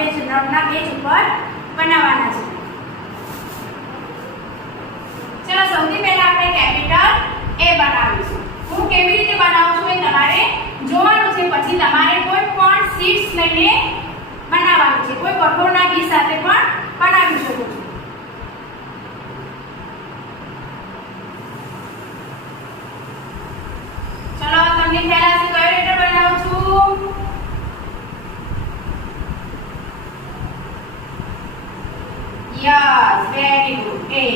નોટના page ઉપર બનાવવાના છે। ચલો સૌથી પહેલા આપણે કેપિટલ એ બનાવીશું। હું કેવી રીતે બનાવું છું એ તમારે જોવાનું છે, પછી તમારે કોઈ પણ શીટ્સ લઈને બનાવવાનું છે, કોઈ કઠોળના બીજ સાથે પણ બનાવી શકો છો। ચલો તમને ખ્યાલ હશે કયો લેટર બનાવું છું? Yes, very good, A.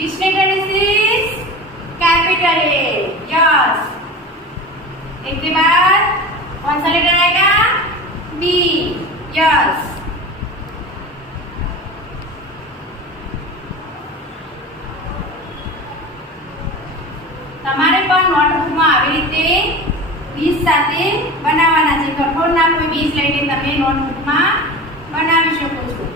Which letter is this? Capital A. Yes. एक के बाद कौन सा लेटर आएगा? B. Yes. તમારે પણ નોટબુકમાં આવી રીતે બીજ સાથે બનાવવાના છે। કઠોળના કોઈ બીજ લઈને તમે નોટબુકમાં બનાવી શકો છો।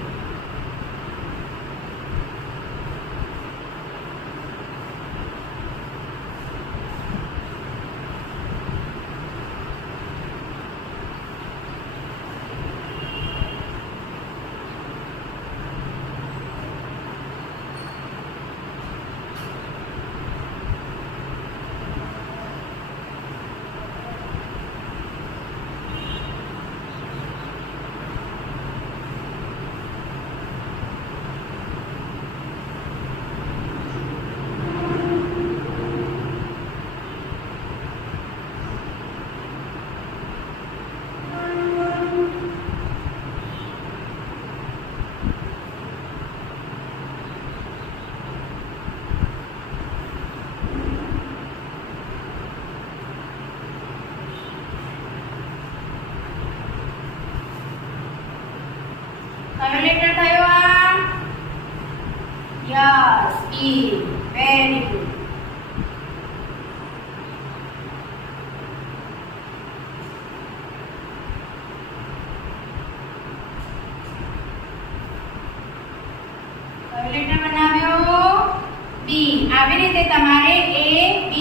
कयो लेटर थयो आ? Yes, E. Very good. कयो लेटर बनाव्यो? डी। આવી રીતે તમારે A, B,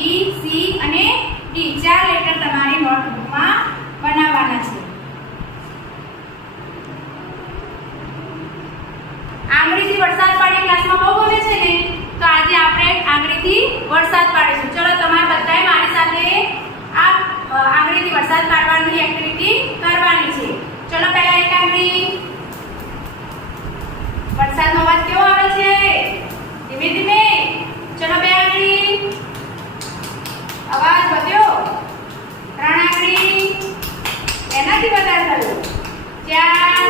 C અને D ચાર લેટર તમારી નોટબુકમાં બનાવવાના છે। આંગળીથી વરસાદ પાડે ક્લાસમાં બહુ ગમે છે ને, તો આજે આપણે આંગળીથી વરસાદ પાડીશું। ચલો તમારે બધાએ મારી સાથે આ આંગળીથી વરસાદ પાડવાની એક્ટિવિટી કરવાની છે। ચલો પહેલા એક આંગળી, વરસાદનો અવાજ કેવો આવે છે? ધીમે ધીમે। ચલો બે આંગળી, અવાજ વધ્યો। ત્રણ આંગળી, એનાથી વધારે થયો। ચાર,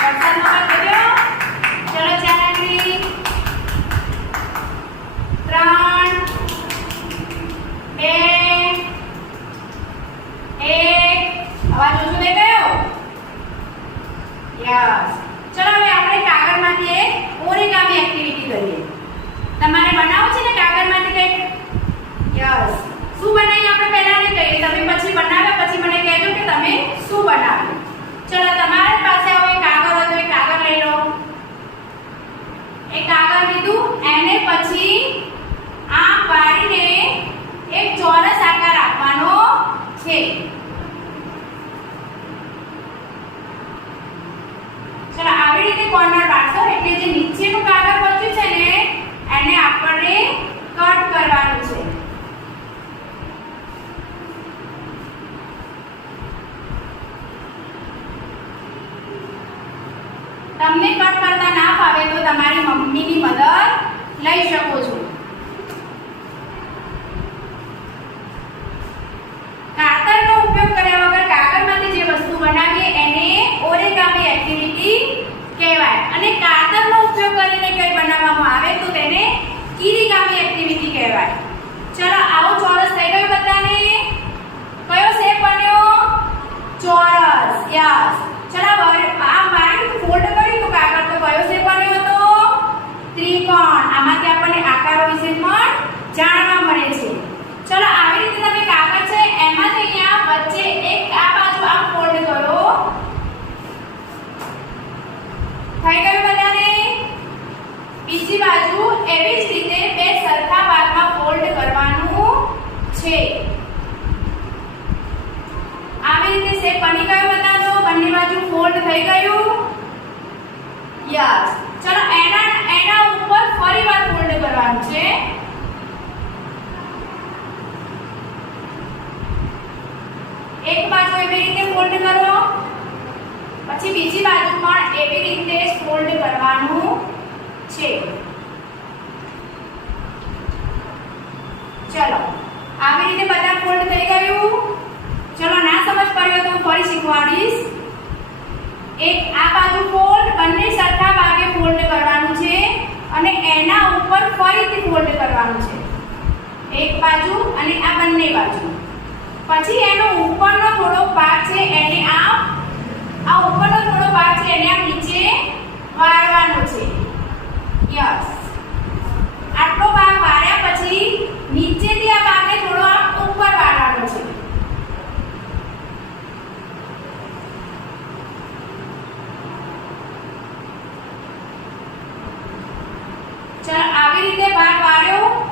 વરસાદનો અવાજ વધ્યો। ચલો ચાર આંગળી, ત્રણ, બે, એક, અવાજ ઓછો થઈ ગયો। યસ। ચલો હવે આપણે કાગળમાંથી એક ઓરિગામી એક્ટિવિટી કરીએ। તમારે બનાવવું છે ને કાગળમાંથી કંઈક? યસ। શું બનાવીએ આપણે પહેલા ને કહીએ, તમે પછી બનાવ્યા પછી મને કહેજો કે તમે શું બનાવ્યું। ચલો તમારી પાસે આવો કાગળ હોય તો એ કાગળ લઈ લો। એ કાગળ લીધું, એને પછી આમ પાડીને એક ચોરસ આકાર આપવાનો છે। ચલો આવી રીતે કોર્નર પાડશો એટલે જે નીચેનું કાગળ બચ્યું છે ને એને આપણે કટ કરવાનું છે। તમને કટ કરતા ના ફાવે તો તમારી મમ્મીની મદદ લઈ શકો છો। કાતરનો ઉપયોગ કર્યા વગર કાગળમાંથી જે વસ્તુ બનાવીએ એને ઓરિગામી એક્ટિવિટી કહેવાય। અને કાતરનો ઉપયોગ કરીને કંઈ બનાવવામાં આવે તો તેને કીરીગામી એક્ટિવિટી કહેવાય। ચલો આવો ચોરસ થઈ ગયો બધાને? કયો ચોરસ. યસ. ચલો હવે આ વાળી ફોલ્ડ કરી તો કાગળ તો કયો શેપ બન્યો હતો? ત્રિકોણ. આમાંથી આપણને આકારો વિશે પણ જાણવા મળે છે. ચલો આવી રીતે તમે કાગળ છે એમાંથી અહીંયા વચ્ચે એક આ બાજુ આમ ફોલ્ડ કરો. થઈ ગયું બધાને? બીજી બાજુ એવી જ રીતે બે સરખા ભાગમાં ફોલ્ડ કરવાનું છે. આવી રીતે શેપ બની ગયો બતાવો. બંને બાજુ ફોલ્ડ થઈ ગયું. યસ. ચલો એના ઉપર ફરીવાર ફોલ્ડ કરવાનું છે. એક બાજુ એવી રીતે ફોલ્ડ કરો, પછી બીજી બાજુ પણ એવી રીતે ફોલ્ડ કરવાનું છે. ચલો આવી રીતે બધા ફોલ્ડ થઈ ગયું. ચલો ના સમજ પડ્યો તો ફરી શીખવાડીશ. એક આ બાજુ ફોલ્ડ, બંને સરખા ભાગે ફોલ્ડ કરવાનું છે અને એના ઉપર ફરીથી ફોલ્ડ કરવાનું છે. એક બાજુ અને આ બંને બાજુ. પછી એનો ઉપરનો થોડો ભાગ છે એને આ ઉપરનો થોડો ભાગ છે એને આમ નીચે વાળવાનો છે. યસ.